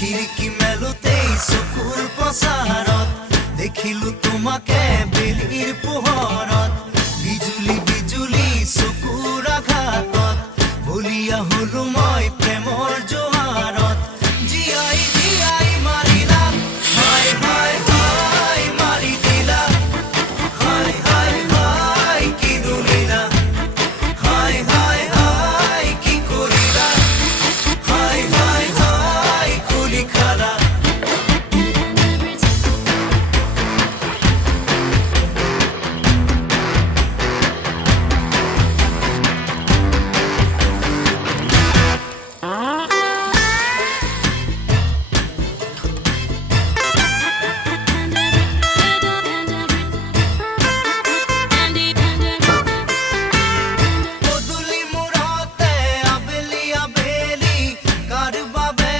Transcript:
খিৰিকী মেলোতেই চকুৰ প্ৰচাৰত দেখিলো তোমাকে বেলিৰ পোহৰত বিজুলী বিজুলী চকুৰ আঘাতত বলিয়া হলো মই